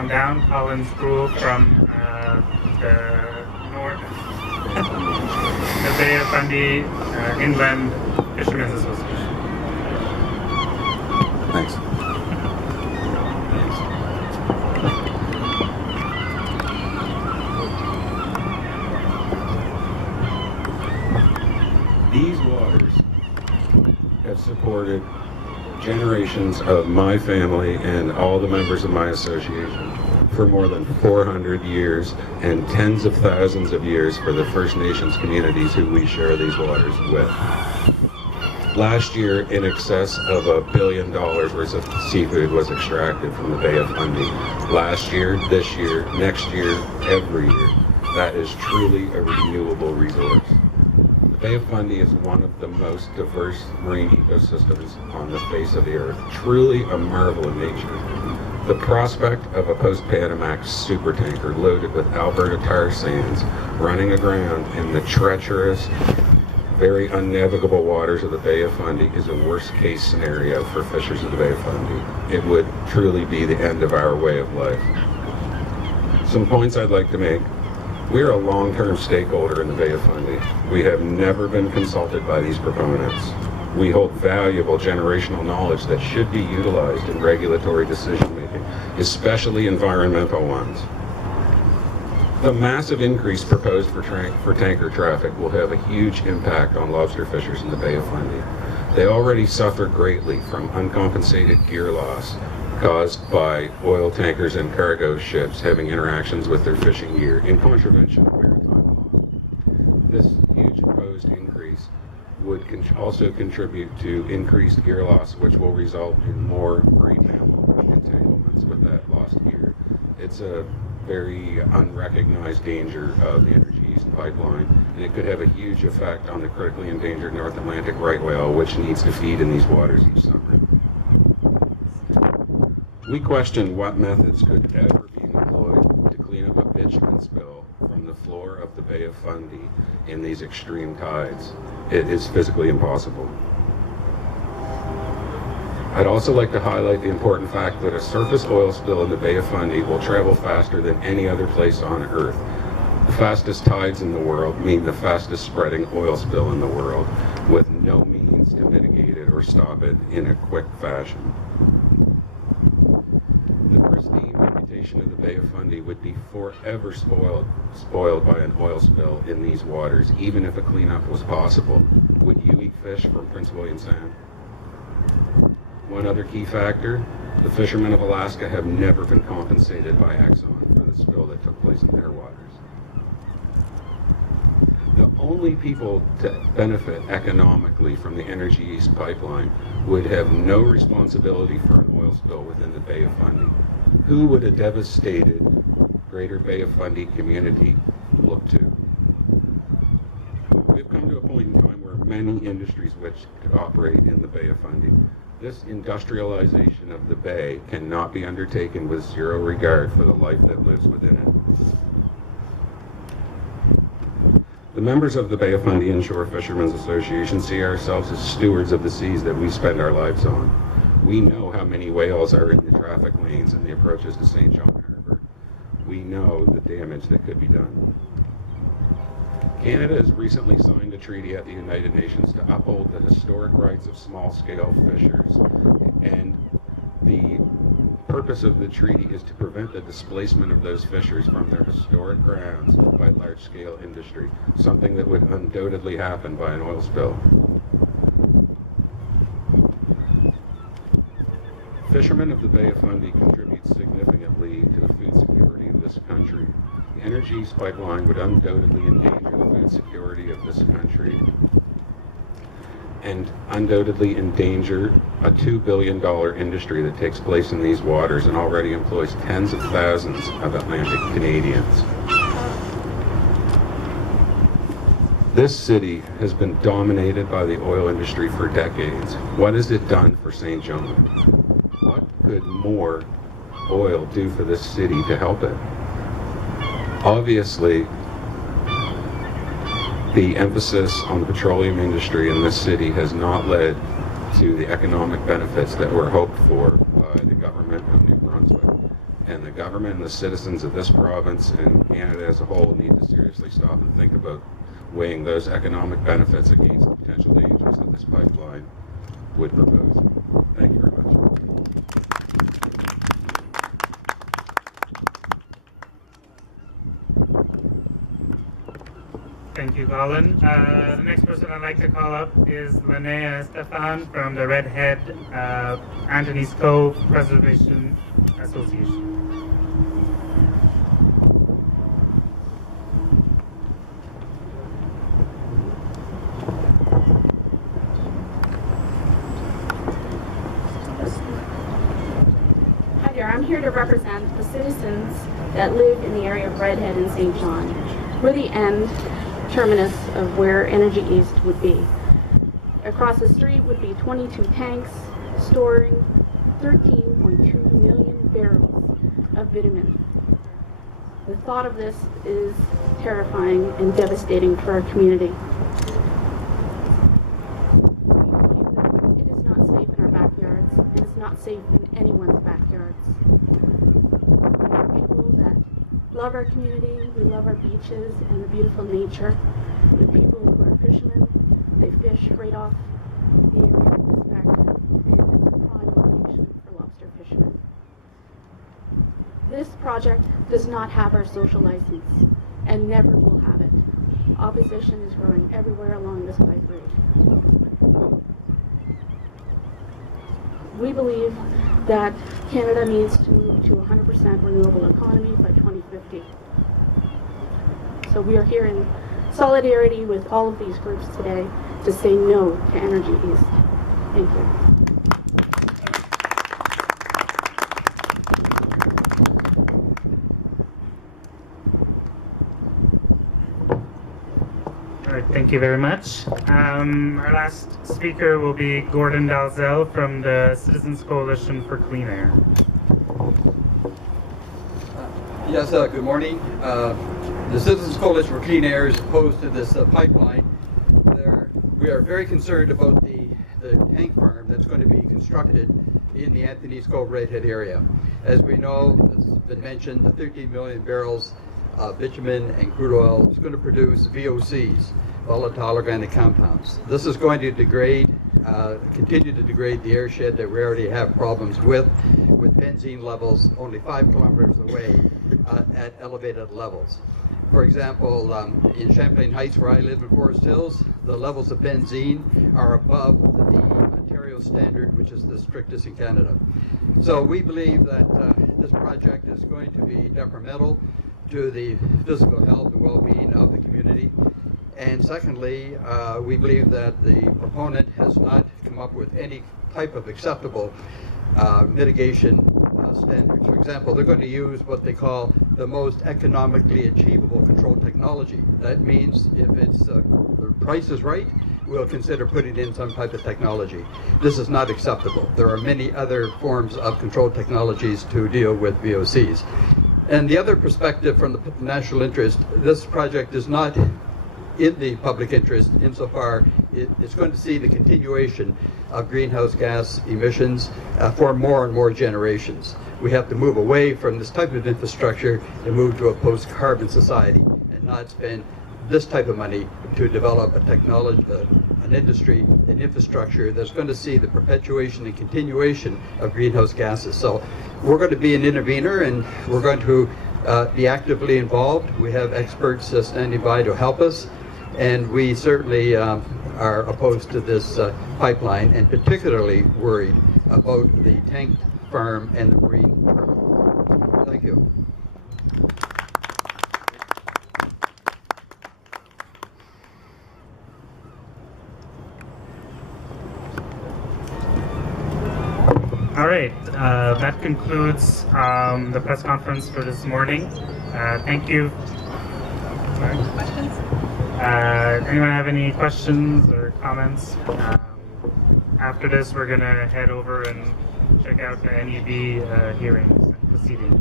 come down. Colin, Sproul from the north, the Bay of Fundy Inland Fishermen's Association. Thanks. These waters have supported generations of my family and all the members of my association for more than 400 years, and tens of thousands of years for the First Nations communities who we share these waters with. Last year, in excess of $1 billion worth of seafood was extracted from the Bay of Fundy. Last year, this year, next year, every year. That is truly a renewable resource. The Bay of Fundy is one of the most diverse marine ecosystems on the face of the earth, truly a marvel of nature. The prospect of a Post-Panamex supertanker loaded with Alberta Tar Sands running aground in the treacherous, very unnavigable waters of the Bay of Fundy is a worst-case scenario for fishers of the Bay of Fundy. It would truly be the end of our way of life. Some points I'd like to make. We are a long-term stakeholder in the Bay of Fundy. We have never been consulted by these proponents. We hold valuable generational knowledge that should be utilized in regulatory decision-making, especially environmental ones. The massive increase proposed for tanker traffic will have a huge impact on lobster fishers in the Bay of Fundy. They already suffer greatly from uncompensated gear loss caused by oil tankers and cargo ships having interactions with their fishing gear in contravention of maritime law. This huge proposed increase would also contribute to increased gear loss, which will result in more marine mammal entanglements with that lost gear. It's a very unrecognized danger of the Energy East pipeline, and it could have a huge effect on the critically endangered North Atlantic right whale, which needs to feed in these waters each summer. We question what methods could ever be employed to clean up a bitumen spill from the floor of the Bay of Fundy in these extreme tides. It is physically impossible. I'd also like to highlight the important fact that a surface oil spill in the Bay of Fundy will travel faster than any other place on Earth. The fastest tides in the world mean the fastest spreading oil spill in the world, with no means to mitigate it or stop it in a quick fashion. The pristine reputation of the Bay of Fundy would be forever spoiled by an oil spill in these waters, even if a cleanup was possible. Would you eat fish from Prince William Sound? One other key factor, the fishermen of Alaska have never been compensated by Exxon for the spill that took place in their waters. The only people to benefit economically from the Energy East pipeline would have no responsibility for an oil spill within the Bay of Fundy. Who would a devastated greater Bay of Fundy community look to? We've come to a point in time where many industries wish to operate in the Bay of Fundy. This industrialization of the bay cannot be undertaken with zero regard for the life that lives within it. The members of the Bay of Fundy Inshore Fishermen's Association see ourselves as stewards of the seas that we spend our lives on. We know how many whales are in the traffic lanes and the approaches to St. John Harbor. We know the damage that could be done. Canada has recently signed a treaty at the United Nations to uphold the historic rights of small-scale fishers, and the purpose of the treaty is to prevent the displacement of those fishers from their historic grounds by large-scale industry, something that would undoubtedly happen by an oil spill. Fishermen of the Bay of Fundy contribute significantly to the food security of this country. The Energy East pipeline would undoubtedly endanger the food security of this country and undoubtedly endanger a $2 billion industry that takes place in these waters and already employs tens of thousands of Atlantic Canadians. This city has been dominated by the oil industry for decades. What has it done for St. John? What could more oil do for this city to help it? Obviously, the emphasis on the petroleum industry in this city has not led to the economic benefits that were hoped for by the government of New Brunswick. And the government and the citizens of this province and Canada as a whole need to seriously stop and think about weighing those economic benefits against the potential dangers that this pipeline would propose. Thank you very much. Thank you, Colin. The next person I'd like to call up is Lynaya Astephen from the Redhead Anthony's Cove Preservation Association. Hi there, I'm here to represent the citizens that live in the area of Redhead and St. John. We're the end terminus of where Energy East would be. Across the street would be 22 tanks storing 13.2 million barrels of bitumen. The thought of this is terrifying and devastating for our community. We believe that it is not safe in our backyards, and it's not safe in anyone's backyards. We are people that love our community, we love our beaches and the beautiful nature. We have people who are fishermen, they fish right off the area of respect, and it's a prime location for lobster fishermen. This project does not have our social license, and never will have it. Opposition is growing everywhere along this pipe route. We believe that Canada needs to move to 100% renewable economy by 2050. So we are here in solidarity with all of these groups today to say no to Energy East. Thank you. All right, thank you very much. Our last speaker will be Gordon Dalzell from the Citizens Coalition for Clean Air. Yes, good morning. The Citizens Coalition for Clean Air is opposed to this pipeline. We are very concerned about the tank farm that's going to be constructed in the Anthony's Cove Redhead area. As we know, as has been mentioned, the 13 million barrels of bitumen and crude oil is going to produce VOCs, volatile organic compounds. This is going to degrade, continue to degrade the airshed that we already have problems with benzene levels only 5 kilometers away at elevated levels. For example, in Champlain Heights, where I live in Forest Hills, the levels of benzene are above the Ontario standard, which is the strictest in Canada. So we believe that this project is going to be detrimental to the physical health and well-being of the community. And secondly, we believe that the proponent has not come up with any type of acceptable mitigation standards. For example, they're going to use what they call the most economically achievable control technology. That means if it's the price is right, we'll consider putting in some type of technology. This is not acceptable. There are many other forms of control technologies to deal with VOCs. And the other perspective from the national interest, this project is not in the public interest insofar it's going to see the continuation of greenhouse gas emissions for more and more generations. We have to move away from this type of infrastructure and move to a post-carbon society and not spend this type of money to develop a technology, an industry, an infrastructure that's going to see the perpetuation and continuation of greenhouse gases. So we're going to be an intervener, and we're going to be actively involved. We have experts standing by to help us, and we certainly are opposed to this pipeline, and particularly worried about the tank farm and the marine terminal. Thank you. All right, that concludes the press conference for this morning. Thank you. Sorry. Questions? Anyone have any questions or comments? After this, we're going to head over and check out the NEB hearings and proceedings.